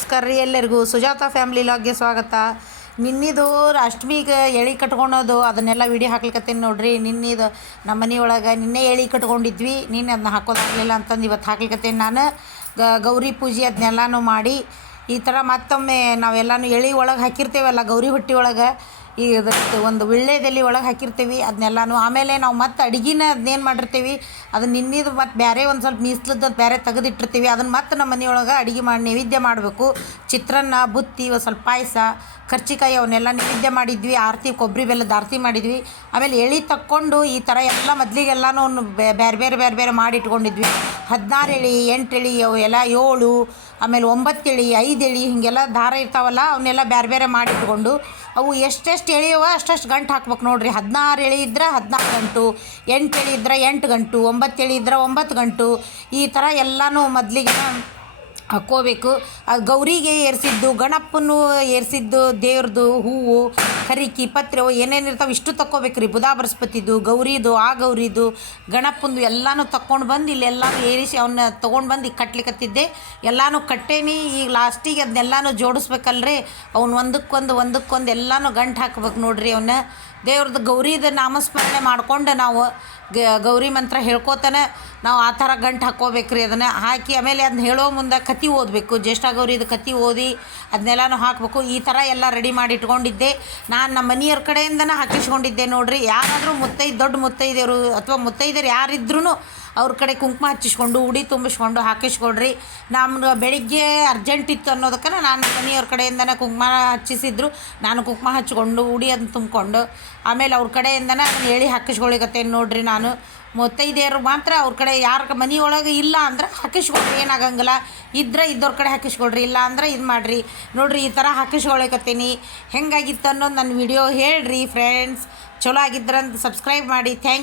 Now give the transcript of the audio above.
ನಮಸ್ಕಾರ ರೀ ಎಲ್ಲರಿಗೂ ಸುಜಾತ ಫ್ಯಾಮಿಲಿ ಲಾಗ್ಗೆ ಸ್ವಾಗತ. ನಿನ್ನಿದು ಅಷ್ಟಮಿಗೆ ಎಳೆ ಕಟ್ಕೊಳೋದು ಅದನ್ನೆಲ್ಲ ವಿಡಿಯೋ ಹಾಕ್ಲಿಕತ್ತೀನಿ ನೋಡ್ರಿ. ನಿನ್ನಿದು ನಮ್ಮ ಮನೆಯೊಳಗೆ ನಿನ್ನೆ ಎಳೆ ಕಟ್ಕೊಂಡಿದ್ವಿ, ನಿನ್ನೆ ಅದನ್ನ ಹಾಕೋದಾಗಲಿಲ್ಲ ಅಂತಂದು ಇವತ್ತು ಹಾಕ್ಲಿಕತ್ತೀನಿ. ನಾನು ಗೌರಿ ಪೂಜೆ ಅದನ್ನೆಲ್ಲನೂ ಮಾಡಿ ಈ ಥರ ಮತ್ತೊಮ್ಮೆ ನಾವೆಲ್ಲನೂ ಎಳೆ ಒಳಗೆ ಹಾಕಿರ್ತೇವಲ್ಲ ಗೌರಿ ಹೊಟ್ಟೆ ಒಳಗೆ, ಈ ಒಂದು ವಿಳ್ಯೆದೆಲೆ ಒಳಗೆ ಹಾಕಿರ್ತೀವಿ ಅದನ್ನೆಲ್ಲನೂ. ಆಮೇಲೆ ನಾವು ಮತ್ತೆ ಅಡುಗೆನ ಅದನ್ನೇನು ಮಾಡಿರ್ತೀವಿ ಅದನ್ನ ನಿನ್ನಿದು ಮತ್ತು ಬೇರೆ ಒಂದು ಸ್ವಲ್ಪ ಮೀಸ್ಲದ್ದು ಬೇರೆ ತೆಗೆದಿಟ್ಟಿರ್ತೀವಿ. ಅದನ್ನು ಮತ್ತೆ ನಮ್ಮ ಮನೆಯೊಳಗೆ ಅಡುಗೆ ಮಾಡಿ ನೈವೇದ್ಯ ಮಾಡಬೇಕು. ಚಿತ್ರಾನ್ನ, ಬುತ್ತಿ, ಒಂದು ಸ್ವಲ್ಪ ಪಾಯಸ, ಕರ್ಚಿಕಾಯಿ ಅವನ್ನೆಲ್ಲ ನೈವೇದ್ಯ ಮಾಡಿದ್ವಿ. ಆರತಿ, ಕೊಬ್ಬರಿ ಬೆಲ್ಲದ ಆರತಿ ಮಾಡಿದ್ವಿ. ಆಮೇಲೆ ಎಳೆ ತಕ್ಕೊಂಡು ಈ ಥರ ಎಲ್ಲ ಮೊದಲಿಗೆಲ್ಲನೂ ಬೇರೆ ಬೇರೆ ಬೇರೆ ಬೇರೆ ಮಾಡಿ ಇಟ್ಕೊಂಡಿದ್ವಿ. 16 ಎಳೆ, 8 ಎಳೆ, ಅವು ಎಲ್ಲ 7, ಆಮೇಲೆ 9 ಎಳೆ, 5 ಎಳೆ ಹೀಗೆಲ್ಲ ದಾರ ಇರ್ತಾವಲ್ಲ ಅವನ್ನೆಲ್ಲ ಬೇರೆ ಬೇರೆ ಮಾಡಿಟ್ಕೊಂಡು ಅವು ಎಷ್ಟೆಷ್ಟು ಎಳೆಯವ ಅಷ್ಟಷ್ಟು ಗಂಟು ಹಾಕ್ಬೇಕು ನೋಡಿರಿ. 16 ಎಳೆ ಇದ್ರೆ 16 ಗಂಟು, 8 ಎಳೆ ಇದ್ರೆ 8 ಗಂಟು, 9 ಎಳೆ ಇದ್ರೆ 9 ಗಂಟು, ಈ ಥರ ಎಲ್ಲನೂ ಮೊದಲಿಗೆ ಹಾಕ್ಕೋಬೇಕು. ಅದು ಗೌರಿಗೆ ಏರಿಸಿದ್ದು, ಗಣಪನ್ನು ಏರಿಸಿದ್ದು, ದೇವ್ರದ್ದು ಹೂವು, ಹರಿಕೆ, ಪತ್ರೆ ಏನೇನಿರ್ತಾವೆ ಇಷ್ಟು ತಕ್ಕೋಬೇಕು ರೀ. ಬುಧ ಬೃಹಸ್ಪತಿದು, ಗೌರಿದು, ಆ ಗೌರಿದು, ಗಣಪಂದು ಎಲ್ಲನೂ ತಕ್ಕೊಂಡು ಬಂದು ಇಲ್ಲೆಲ್ಲನೂ ಏರಿಸಿ ಅವನ್ನ ತೊಗೊಂಡು ಬಂದು ಈಗ ಕಟ್ಲಿಕತ್ತಿದ್ದೆ. ಎಲ್ಲನೂ ಕಟ್ಟೇನಿ. ಈಗ ಲಾಸ್ಟಿಗೆ ಅದನ್ನೆಲ್ಲನೂ ಜೋಡಿಸ್ಬೇಕಲ್ರಿ. ಅವ್ನು ಒಂದಕ್ಕೊಂದು ಎಲ್ಲನೂ ಗಂಟು ಹಾಕ್ಬೇಕು ನೋಡ್ರಿ. ಅವನ್ನ ದೇವ್ರದ್ದು ಗೌರಿದು ನಾಮಸ್ಮರಣೆ ಮಾಡ್ಕೊಂಡು ನಾವು ಗೌರಿ ಮಂತ್ರ ಹೇಳ್ಕೊತಾನೆ ನಾವು ಆ ಥರ ಗಂಟು ಹಾಕ್ಕೋಬೇಕ್ರಿ. ಅದನ್ನು ಹಾಕಿ ಆಮೇಲೆ ಅದನ್ನ ಹೇಳೋ ಮುಂದೆ ಕತೆ ಓದಬೇಕು. ಜ್ಯೇಷ್ಠ ಗೌರಿದು ಕತೆ ಓದಿ ಅದನ್ನೆಲ್ಲನೂ ಹಾಕಬೇಕು. ಈ ಥರ ಎಲ್ಲ ರೆಡಿ ಮಾಡಿ ಇಟ್ಕೊಂಡಿದ್ದೆ. ನಾನು ನಮ್ಮ ಮನೆಯವ್ರ ಕಡೆಯಿಂದನೇ ಹಾಕಿಸ್ಕೊಂಡಿದ್ದೆ ನೋಡಿರಿ. ಯಾರಾದರೂ ದೊಡ್ಡ ಮುತ್ತೈದೆಯರು ಅಥವಾ ಮುತ್ತೈದೆಯರು ಯಾರಿದ್ರೂ ಅವ್ರ ಕಡೆ ಕುಂಕುಮ ಹಚ್ಚಿಸ್ಕೊಂಡು ಉಡಿ ತುಂಬಿಸ್ಕೊಂಡು ಹಾಕಿಸ್ಕೊಡ್ರಿ. ನಮ್ಗೆ ಬೆಳಿಗ್ಗೆ ಅರ್ಜೆಂಟ್ ಇತ್ತು ಅನ್ನೋದಕ್ಕೆ ನಾನು ಮನೆಯವ್ರ ಕಡೆಯಿಂದನೇ ಕುಂಕುಮ ಹಚ್ಚಿಸಿದ್ರು. ನಾನು ಕುಂಕುಮ ಹಚ್ಕೊಂಡು ಉಡಿ ಅದನ್ನ ತುಂಬಿಕೊಂಡು ಆಮೇಲೆ ಅವ್ರ ಕಡೆಯಿಂದನೇ ಅದನ್ನ ಹೇಳಿ ಹಾಕಿಸ್ಕೊಳಿಕತ್ತೇನೆ ನೋಡಿರಿ. ನಾನು ಮುತ್ತೈದೆಯರು ಮಾತ್ರ ಅವ್ರ ಕಡೆ ಯಾರ ಮನೆಯೊಳಗೆ ಇಲ್ಲ ಅಂದ್ರೆ ಹಾಕಿಸ್ಕೊಡ್ರಿ, ಏನಾಗಂಗಿಲ್ಲ. ಇದ್ದವ್ರ ಕಡೆ ಹಾಕಿಸ್ಕೊಡ್ರಿ, ಇಲ್ಲ ಅಂದ್ರೆ ಇದು ಮಾಡಿರಿ ನೋಡಿರಿ. ಈ ಥರ ಹಾಕಿಸ್ಕೊಳಿಕತ್ತೀನಿ. ಹೆಂಗಾಗಿತ್ತು ಅನ್ನೋದು ನನ್ನ ವಿಡಿಯೋ ಹೇಳ್ರಿ ಫ್ರೆಂಡ್ಸ್. ಚಲೋ ಆಗಿದ್ರಂತ ಸಬ್ಸ್ಕ್ರೈಬ್ ಮಾಡಿ. ಥ್ಯಾಂಕ್